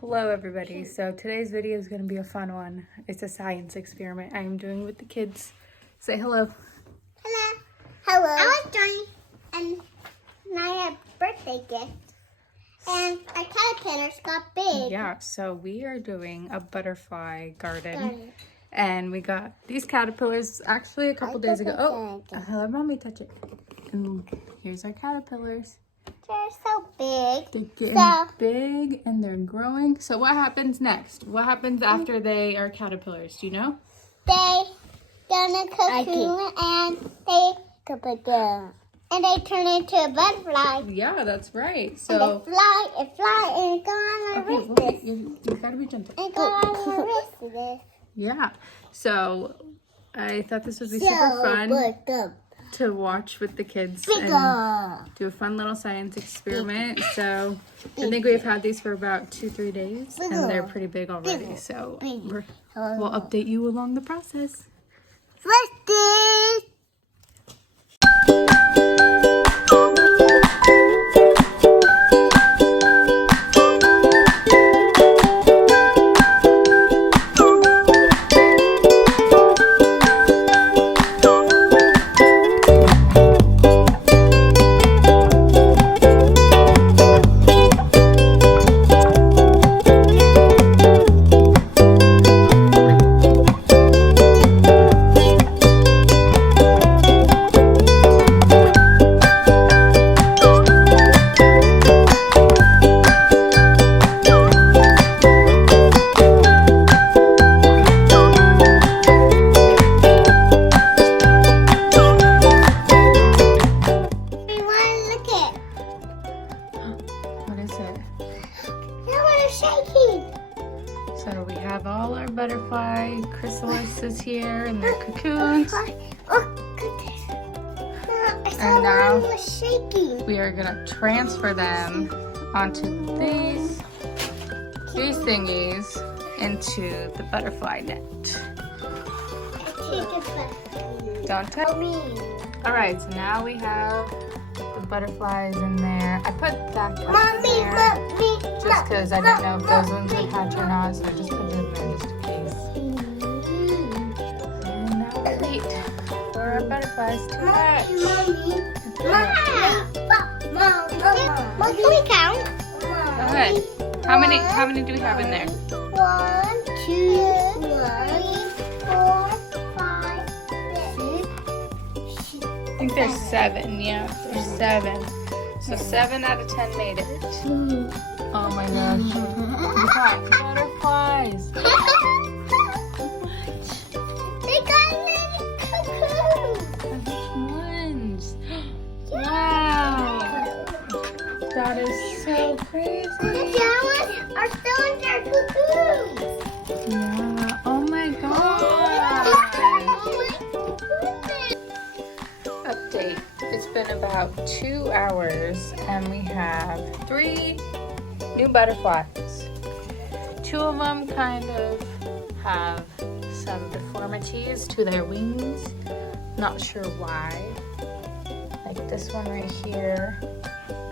Hello everybody. So today's video is going to be a fun one. It's a science experiment I'm doing with the kids. Say hello. Hello. Hello. I was doing my birthday gift. And our caterpillars got big. Yeah, so we are doing a butterfly garden. And we got these caterpillars actually a couple days ago. Oh, let mommy touch it. And here's our caterpillars. They're so big. They're getting big and they're growing. So what happens next? What happens after they are caterpillars? Do you know? They go in a cocoon and they turn into a butterfly. Yeah, that's right. So and they fly and go on our wrist. You gotta be gentle. And go on our wrist. Yeah. So I thought this would be super fun to watch with the kids and do a fun little science experiment. So I think we've had these for about 2-3 days and they're pretty big already. So we'll update you along the process. So we have all our butterfly chrysalises here in their cocoons. And now we are going to transfer them onto these thingies into the butterfly net. Don't tell me. Alright, so now we have the butterflies in there. I put that in there just because I didn't know if those ones would hatch or not, so I just put it in there just in case. And now we wait for our butterflies to hatch. Mom, can we count? Go ahead. How many do we have in there? 1, 2, 3, 4, 5, 6. I think there's 7. Yeah, there's 7. So 7 out of 10 made it. Oh my gosh. Look at butterflies. They got little cocoons. Which ones? Wow. That is so crazy. The ones are still in their cocoons. Yeah. Oh my god. Update. It's been about 2 hours and we have 3 new butterflies. 2 of them kind of have some deformities to their wings. Not sure why. Like this one right here,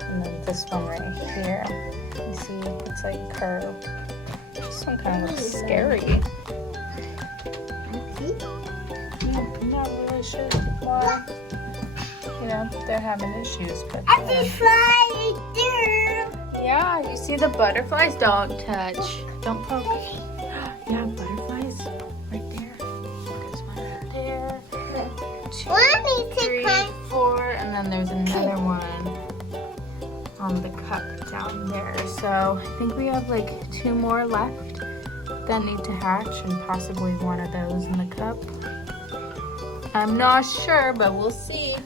and then this one right here. You see, it's like curved. This one kind of looks scary. I'm not really sure why. You know, they're having issues, but yeah, you see the butterflies? Don't touch. Don't poke. Yeah, butterflies right there. There's one right there. 2, 3, 4, and then there's another one on the cup down there. So I think we have like 2 more left that need to hatch, and possibly one of those in the cup. I'm not sure, but we'll see.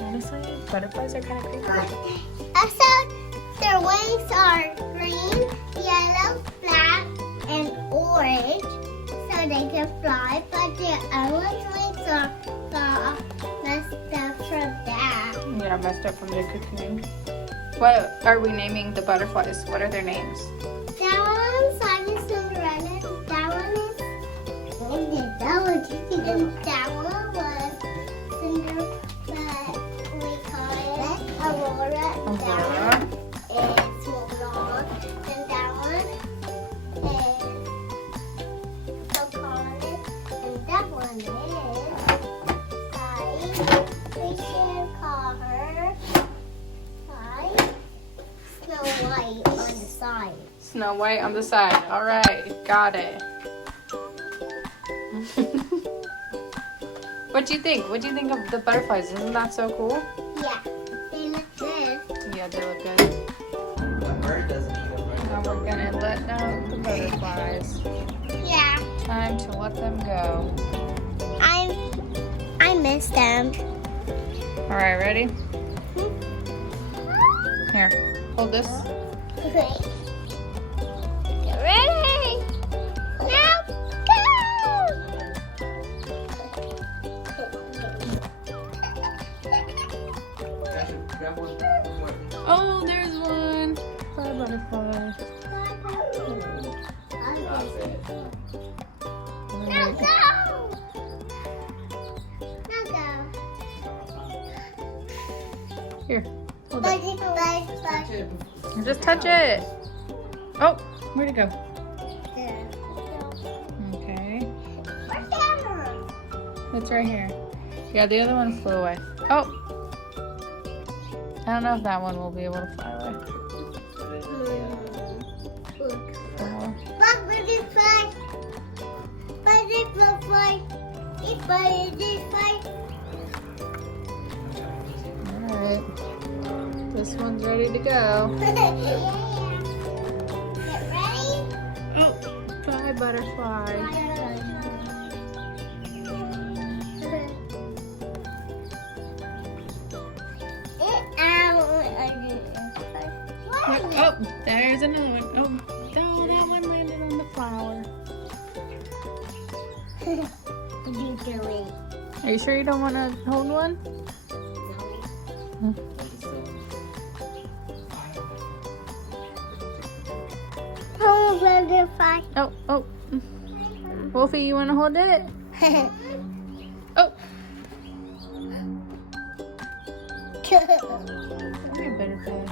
Honestly, butterflies are kind of creepy. Also, their wings are green, yellow, black, and orange, so they can fly. But their other wings are messed up from that. Yeah, messed up from the cocoon. What are we naming the butterflies? What are their names? That one's Simon Cinderella. That one is. And that one was Cinderella. We call it Aurora. Aurora. It's Mulan. White on the side. Snow White on the side. All right, got it. What do you think? What do you think of the butterflies? Isn't that so cool? Yeah, they look good. Yeah, they look good. The bird doesn't eat them. Now we're gonna let out the butterflies. Yeah, Time to let them go. I miss them. All right, ready? Here, hold this. Okay. Get ready. Now go. Grab one. Oh, there's one. Bye, butterfly. Now go. Now go. Here, hold Bye, it. bye, bye. Just touch it. Oh, where'd it go? There. Okay, Where's the other one? it's right here. Yeah, the other one flew away. Oh, I don't know if that one will be able to fly away. Oh. Butterfly. Butterfly. It's butterfly. All right, this one's ready to go. Yeah. Get ready. Oh, bye, butterfly. Oh, there's another one. Oh, no, that one landed on the flower. What are you doing? Are you sure you don't want to hold one? Oh, butterfly. Oh, oh. Wolfie, you want to hold it? Oh. Come here, butterfly.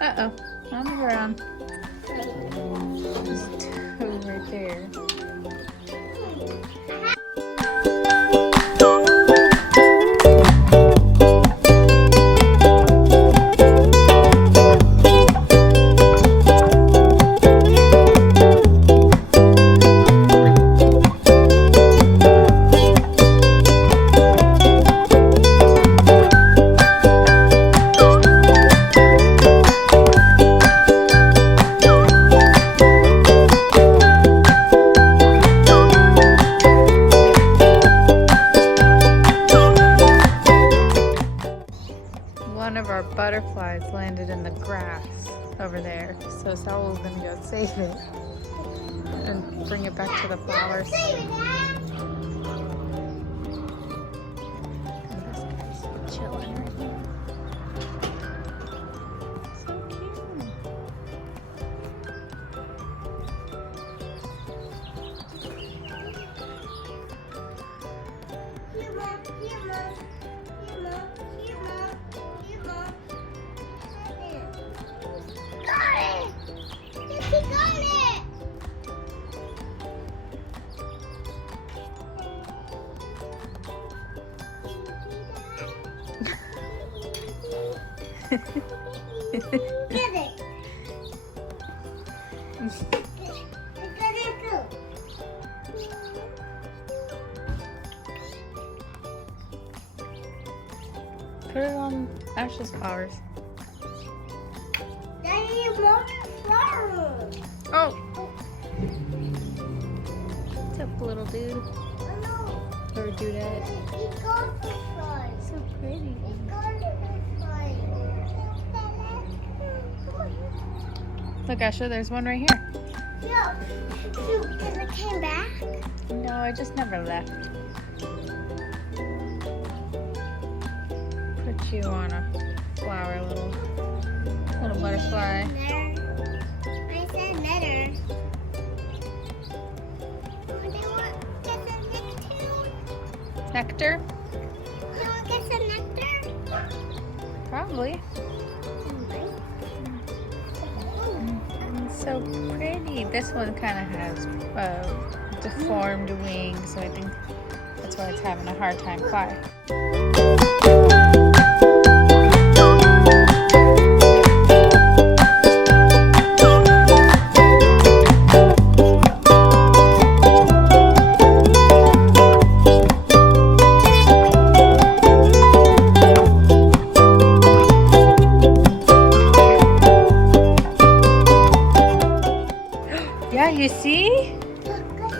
Uh-oh, on the ground. There's two right there. One of our butterflies landed in the grass over there, so Saul's gonna go save it and bring it back to the flowers. And this guy's chilling right here. So cute. Get it. Put it on Ash's flowers. Daddy, more flowers. Oh! What's up, little dude? Oh no. Or dudette? It goes to fly. So pretty. It goes to fly. Look, Asher, there's one right here. No. Because it came back. No, I just never left. Put you on a flower, little butterfly. I said netter. They want get some nectar. Nectar? They want get some nectar. Probably. It's so pretty. This one kind of has deformed wings, so I think that's why it's having a hard time flying. Yeah, you see? Look, it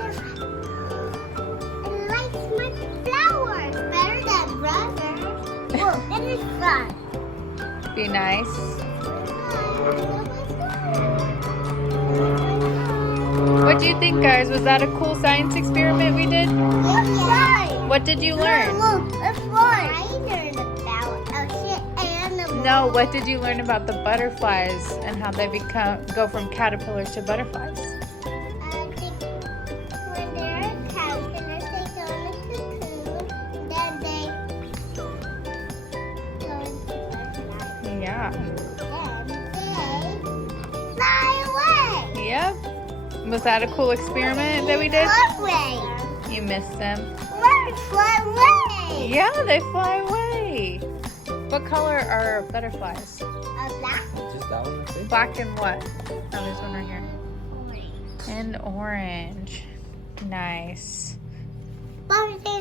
likes my flowers better than brothers. Look, it is fun. Be nice. What do you think, guys? Was that a cool science experiment we did? What did you learn? Look, it's fun. I learned about ocean animals. No, what did you learn about the butterflies and how they go from caterpillars to butterflies? When they're caterpillars, they go in a cocoon. Then they go into butterflies. Yeah. Then they fly away. Yep. Was that a cool experiment that we did? Away. You missed them. Birds fly away. Yeah, they fly away. What color are butterflies? A black Just that one, I think. Black and what? Oh, there's one right here. And orange. Nice. But they